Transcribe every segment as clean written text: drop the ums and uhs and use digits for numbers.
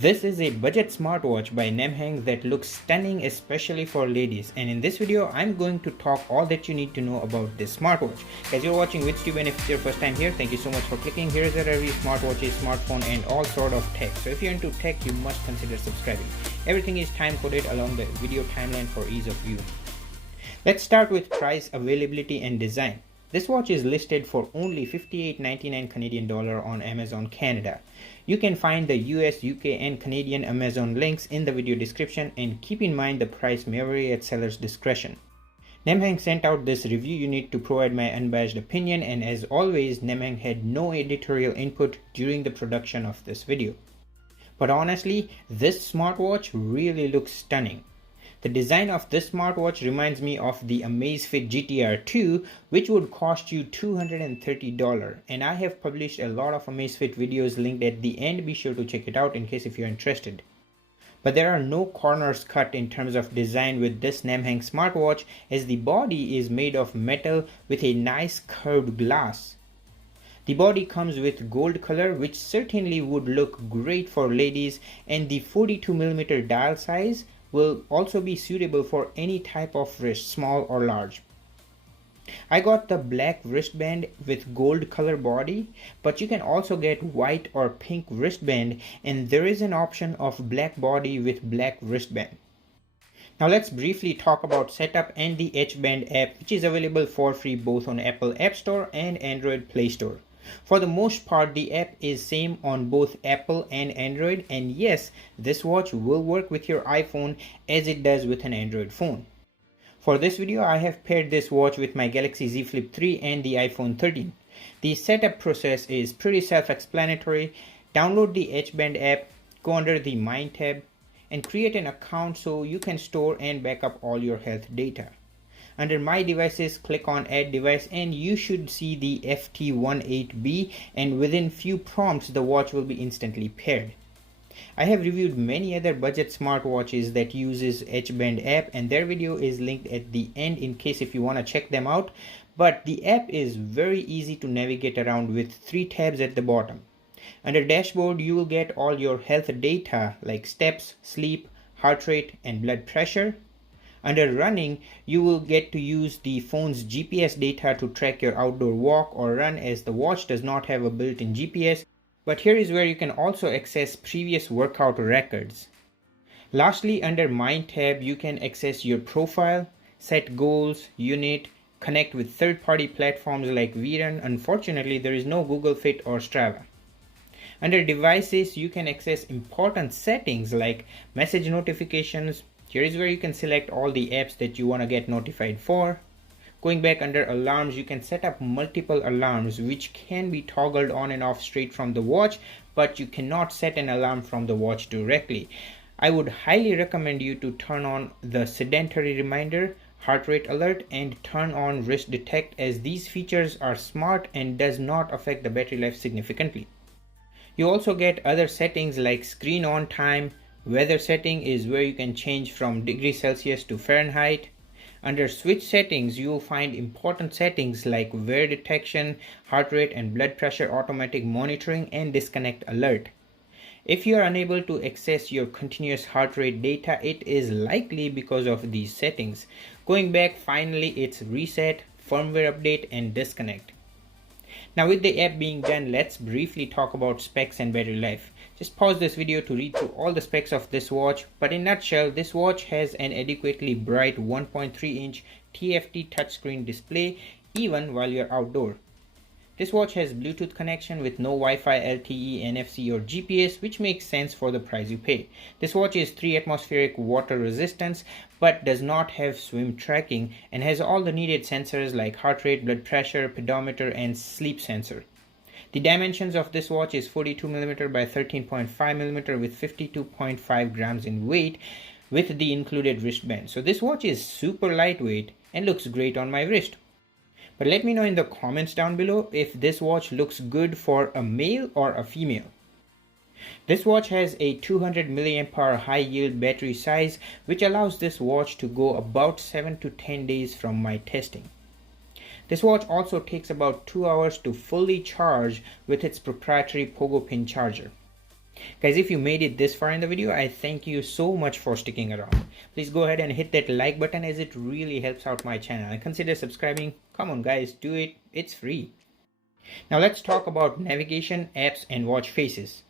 This is a budget smartwatch by Nemheng that looks stunning, especially for ladies, and in this video I'm going to talk all that you need to know about this smartwatch. As you're watching WithTube, and if it's your first time here, thank you so much for clicking. Here is a review of smartwatches, smartphone and all sort of tech. So if you're into tech, you must consider subscribing. Everything is time coded along the video timeline for ease of view. Let's start with price, availability and design. This watch is listed for only $58.99 Canadian dollar on Amazon Canada. You can find the US, UK and Canadian Amazon links in the video description, and keep in mind the price may vary at seller's discretion. Nemheng sent out this review unit to provide my unbiased opinion, and as always Nemheng had no editorial input during the production of this video. But honestly, this smartwatch really looks stunning. The design of this smartwatch reminds me of the Amazfit GTR 2, which would cost you $230, and I have published a lot of Amazfit videos linked at the end. Be sure to check it out in case if you're interested. But there are no corners cut in terms of design with this Nemheng smartwatch, as the body is made of metal with a nice curved glass. The body comes with gold color, which certainly would look great for ladies, and the 42mm dial size will also be suitable for any type of wrist, small or large. I got the black wristband with gold color body, but you can also get white or pink wristband, and there is an option of black body with black wristband. Now let's briefly talk about setup and the H-Band app, which is available for free both on Apple App Store and Android Play Store. For the most part, the app is same on both Apple and Android, and yes, this watch will work with your iPhone as it does with an Android phone. For this video, I have paired this watch with my Galaxy Z Flip 3 and the iPhone 13. The setup process is pretty self-explanatory. Download the H-Band app, go under the Mine tab, and create an account so you can store and backup all your health data. Under My Devices, click on Add Device and you should see the FT18B, and within few prompts the watch will be instantly paired. I have reviewed many other budget smartwatches that uses H-Band app, and their video is linked at the end in case if you want to check them out. But the app is very easy to navigate around with 3 tabs at the bottom. Under Dashboard, you will get all your health data like steps, sleep, heart rate and blood pressure. Under running, you will get to use the phone's GPS data to track your outdoor walk or run, as the watch does not have a built-in GPS. But here is where you can also access previous workout records. Lastly, under Mine tab, you can access your profile, set goals, unit, connect with third-party platforms like VRun. Unfortunately, there is no Google Fit or Strava. Under Devices, you can access important settings like message notifications. Here is where you can select all the apps that you want to get notified for. Going back under Alarms, you can set up multiple alarms which can be toggled on and off straight from the watch, but you cannot set an alarm from the watch directly. I would highly recommend you to turn on the sedentary reminder, heart rate alert and turn on wrist detect, as these features are smart and does not affect the battery life significantly. You also get other settings like screen on time. Weather setting is where you can change from degrees Celsius to Fahrenheit. Under switch settings, you will find important settings like wear detection, heart rate and blood pressure automatic monitoring and disconnect alert. If you are unable to access your continuous heart rate data, it is likely because of these settings. Going back, finally it's reset, firmware update and disconnect. Now with the app being done, let's briefly talk about specs and battery life. Just pause this video to read through all the specs of this watch, but in a nutshell, this watch has an adequately bright 1.3-inch TFT touchscreen display even while you're outdoor. This watch has Bluetooth connection with no Wi-Fi, LTE, NFC or GPS, which makes sense for the price you pay. This watch is 3 atmospheric water resistance but does not have swim tracking, and has all the needed sensors like heart rate, blood pressure, pedometer and sleep sensor. The dimensions of this watch is 42mm by 13.5mm with 52.5 grams in weight with the included wristband. So this watch is super lightweight and looks great on my wrist. But let me know in the comments down below if this watch looks good for a male or a female. This watch has a 200 mAh high yield battery size, which allows this watch to go about 7 to 10 days from my testing. This watch also takes about 2 hours to fully charge with its proprietary Pogo pin charger. Guys, if you made it this far in the video, I thank you so much for sticking around. Please go ahead and hit that like button as it really helps out my channel. And consider subscribing. Come on guys, do it. It's free. Now let's talk about navigation, apps and watch faces.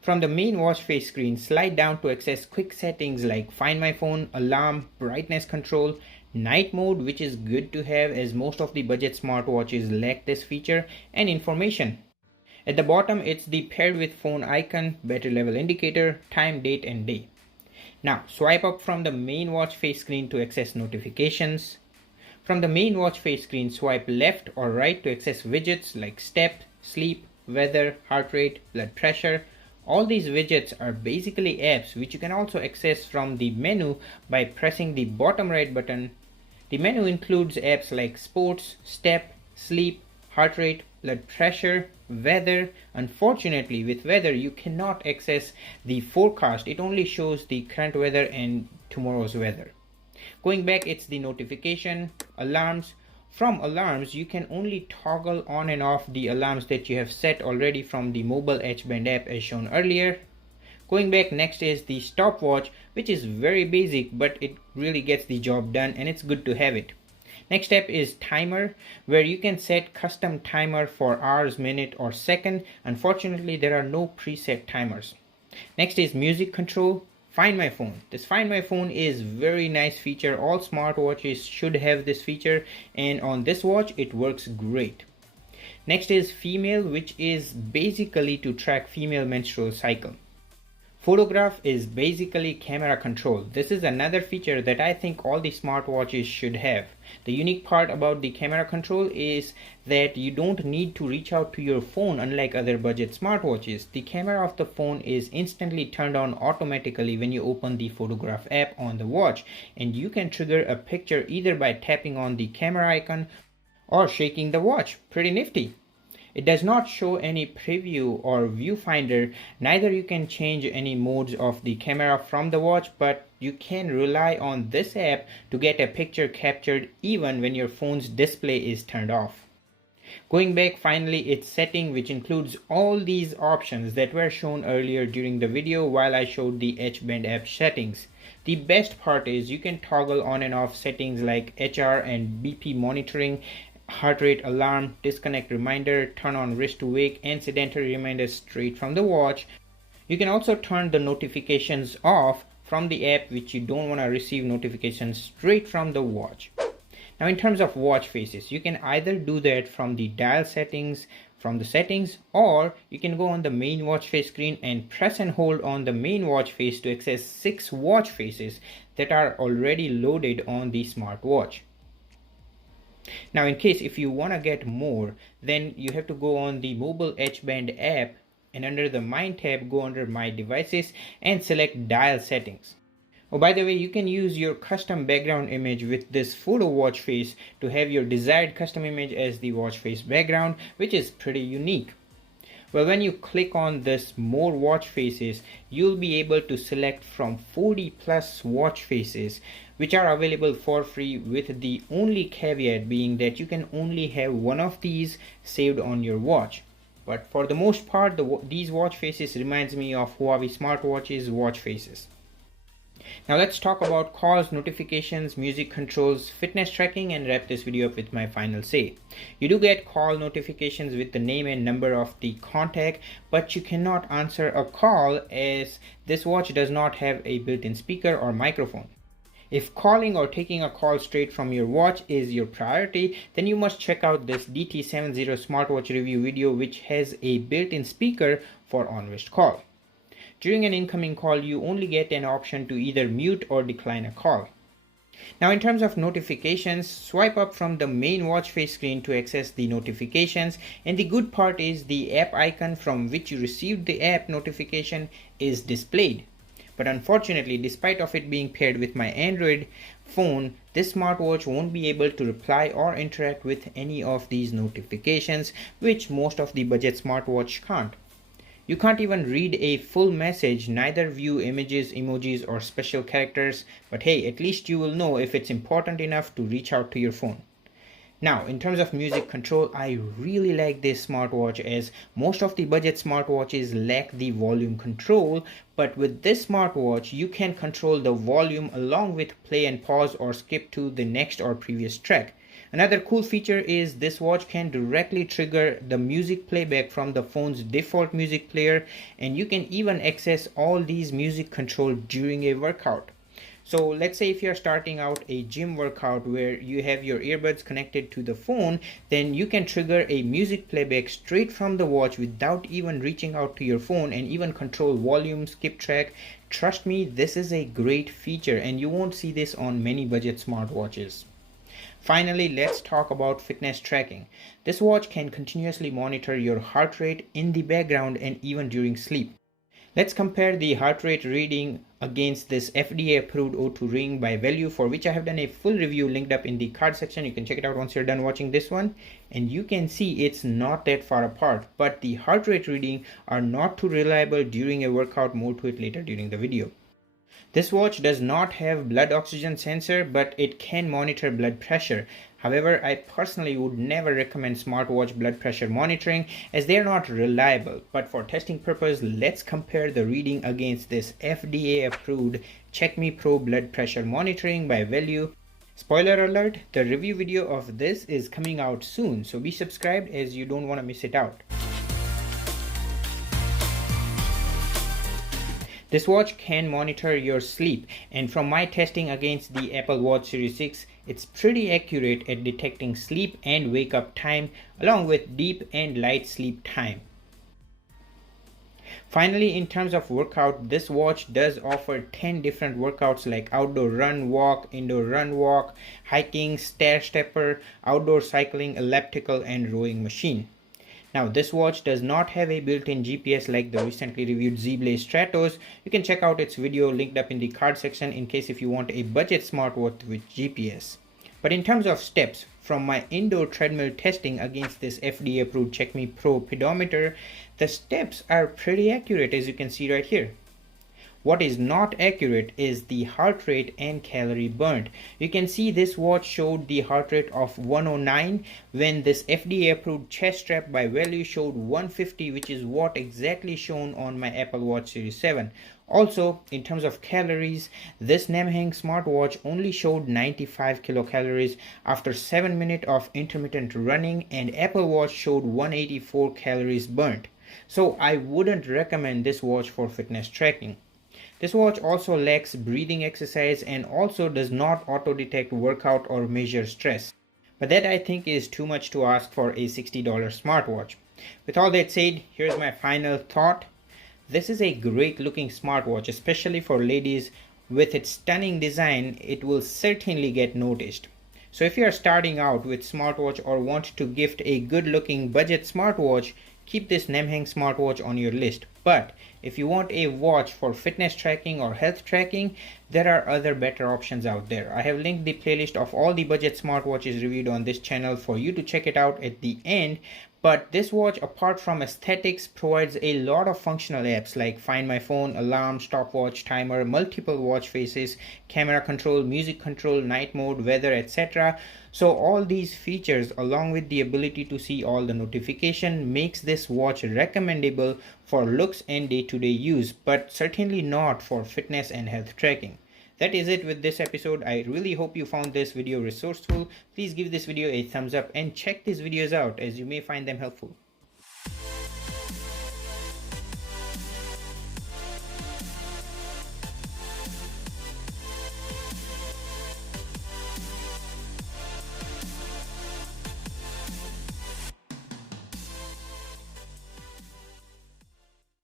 From the main watch face screen, slide down to access quick settings like Find My Phone, Alarm, Brightness Control, Night Mode, which is good to have as most of the budget smartwatches lack this feature, and Information. At the bottom, it's the paired with phone icon, battery level indicator, time, date and day. Now swipe up from the main watch face screen to access notifications. From the main watch face screen, swipe left or right to access widgets like step, sleep, weather, heart rate, blood pressure. All these widgets are basically apps which you can also access from the menu by pressing the bottom right button. The menu includes apps like sports, step, sleep, heart rate, blood pressure, weather. Unfortunately, with weather you cannot access the forecast. It only shows the current weather and tomorrow's weather. Going back, it's the notification, alarms. From alarms, you can only toggle on and off the alarms that you have set already from the mobile H band app as shown earlier. Going back, next is the stopwatch, which is very basic but it really gets the job done and it's good to have it. Next step is timer, where you can set custom timer for hours, minute or second. Unfortunately, there are no preset timers. Next is music control. Find My Phone. This Find My Phone is very nice feature. All smartwatches should have this feature and on this watch it works great. Next is female, which is basically to track female menstrual cycle. Photograph is basically camera control. This is another feature that I think all the smartwatches should have. The unique part about the camera control is that you don't need to reach out to your phone unlike other budget smartwatches. The camera of the phone is instantly turned on automatically when you open the photograph app on the watch, and you can trigger a picture either by tapping on the camera icon or shaking the watch. Pretty nifty. It does not show any preview or viewfinder, neither you can change any modes of the camera from the watch, but you can rely on this app to get a picture captured even when your phone's display is turned off. Going back, finally, it's setting, which includes all these options that were shown earlier during the video while I showed the H band app settings. The best part is you can toggle on and off settings like HR and BP monitoring, heart rate alarm, disconnect reminder, turn on wrist to wake and sedentary reminders straight from the watch. You can also turn the notifications off from the app, which you don't want to receive notifications straight from the watch. Now in terms of watch faces, you can either do that from the dial settings, from the settings, or you can go on the main watch face screen and press and hold on the main watch face to access 6 watch faces that are already loaded on the smartwatch. Now in case if you want to get more, then you have to go on the mobile H band app and under the Mine tab go under My Devices and select Dial Settings. Oh, by the way, you can use your custom background image with this photo watch face to have your desired custom image as the watch face background, which is pretty unique. Well, when you click on this More Watch Faces, you'll be able to select from 40 plus watch faces which are available for free, with the only caveat being that you can only have one of these saved on your watch. But for the most part, these watch faces reminds me of Huawei smartwatches watch faces. Now let's talk about calls, notifications, music controls, fitness tracking, and wrap this video up with my final say. You do get call notifications with the name and number of the contact, but you cannot answer a call as this watch does not have a built-in speaker or microphone. If calling or taking a call straight from your watch is your priority, then you must check out this DT70 smartwatch review video, which has a built-in speaker for on-wrist call. During an incoming call, you only get an option to either mute or decline a call. Now in terms of notifications, swipe up from the main watch face screen to access the notifications, and the good part is the app icon from which you received the app notification is displayed. But unfortunately, despite of it being paired with my Android phone, this smartwatch won't be able to reply or interact with any of these notifications, which most of the budget smartwatch can't. You can't even read a full message, neither view images, emojis or special characters, but hey, at least you will know if it's important enough to reach out to your phone. Now, in terms of music control, I really like this smartwatch as most of the budget smartwatches lack the volume control, but with this smartwatch, you can control the volume along with play and pause or skip to the next or previous track. Another cool feature is this watch can directly trigger the music playback from the phone's default music player, and you can even access all these music control during a workout. So let's say if you're starting out a gym workout where you have your earbuds connected to the phone, then you can trigger a music playback straight from the watch without even reaching out to your phone and even control volume, skip track. Trust me, this is a great feature and you won't see this on many budget smartwatches. Finally, let's talk about fitness tracking. This watch can continuously monitor your heart rate in the background and even during sleep. Let's compare the heart rate reading against this FDA approved O2 ring by value, for which I have done a full review linked up in the card section. You can check it out once you're done watching this one, and you can see it's not that far apart, but the heart rate reading are not too reliable during a workout. More to it later during the video. This watch does not have blood oxygen sensor, but it can monitor blood pressure. However, I personally would never recommend smartwatch blood pressure monitoring as they are not reliable. But for testing purpose, let's compare the reading against this FDA approved CheckMe Pro blood pressure monitoring by value. Spoiler alert, the review video of this is coming out soon, so be subscribed as you don't want to miss it out. This watch can monitor your sleep, and from my testing against the Apple Watch Series 6, it's pretty accurate at detecting sleep and wake up time along with deep and light sleep time. Finally, in terms of workout, this watch does offer 10 different workouts like outdoor run walk, indoor run walk, hiking, stair stepper, outdoor cycling, elliptical and rowing machine. Now, this watch does not have a built-in GPS like the recently reviewed Z-Blaze Stratos. You can check out its video linked up in the card section in case if you want a budget smartwatch with GPS. But in terms of steps, from my indoor treadmill testing against this FDA-approved CheckMe Pro Pedometer, the steps are pretty accurate as you can see right here. What is not accurate is the heart rate and calorie burnt. You can see this watch showed the heart rate of 109 when this FDA approved chest strap by value showed 150, which is what exactly shown on my Apple Watch Series 7. Also, in terms of calories, this Nemheng smartwatch only showed 95 kilocalories after 7 minutes of intermittent running, and Apple Watch showed 184 calories burnt. So I wouldn't recommend this watch for fitness tracking. This watch also lacks breathing exercise and also does not auto-detect workout or measure stress. But that I think is too much to ask for a $60 smartwatch. With all that said, here's my final thought. This is a great looking smartwatch, especially for ladies. With its stunning design, it will certainly get noticed. So if you are starting out with smartwatch or want to gift a good looking budget smartwatch, keep this Nemheng smartwatch on your list. But if you want a watch for fitness tracking or health tracking, there are other better options out there. I have linked the playlist of all the budget smartwatches reviewed on this channel for you to check it out at the end. But this watch, apart from aesthetics, provides a lot of functional apps like Find My Phone, alarm, stopwatch, timer, multiple watch faces, camera control, music control, night mode, weather, etc. So all these features along with the ability to see all the notification makes this watch recommendable for looks and day-to-day use, but certainly not for fitness and health tracking. That is it with this episode. I really hope you found this video resourceful. Please give this video a thumbs up and check these videos out as you may find them helpful.